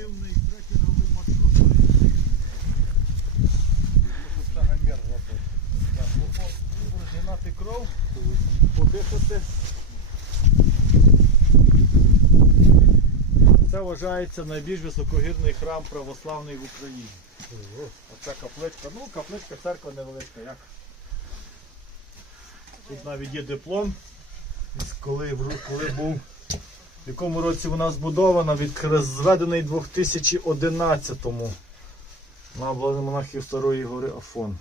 спортивний трекінговий маршрут. Шагомір робить. Розігнати кров, подихати. Це вважається найбільш високогірний храм православний в Україні. Оця капличка. Ну, капличка, церква невеличка. як. Тут навіть є диплом, коли, коли був в якому році вона збудована, відкрезведений 2011-му. На обладнання монахів Старої гори Афон.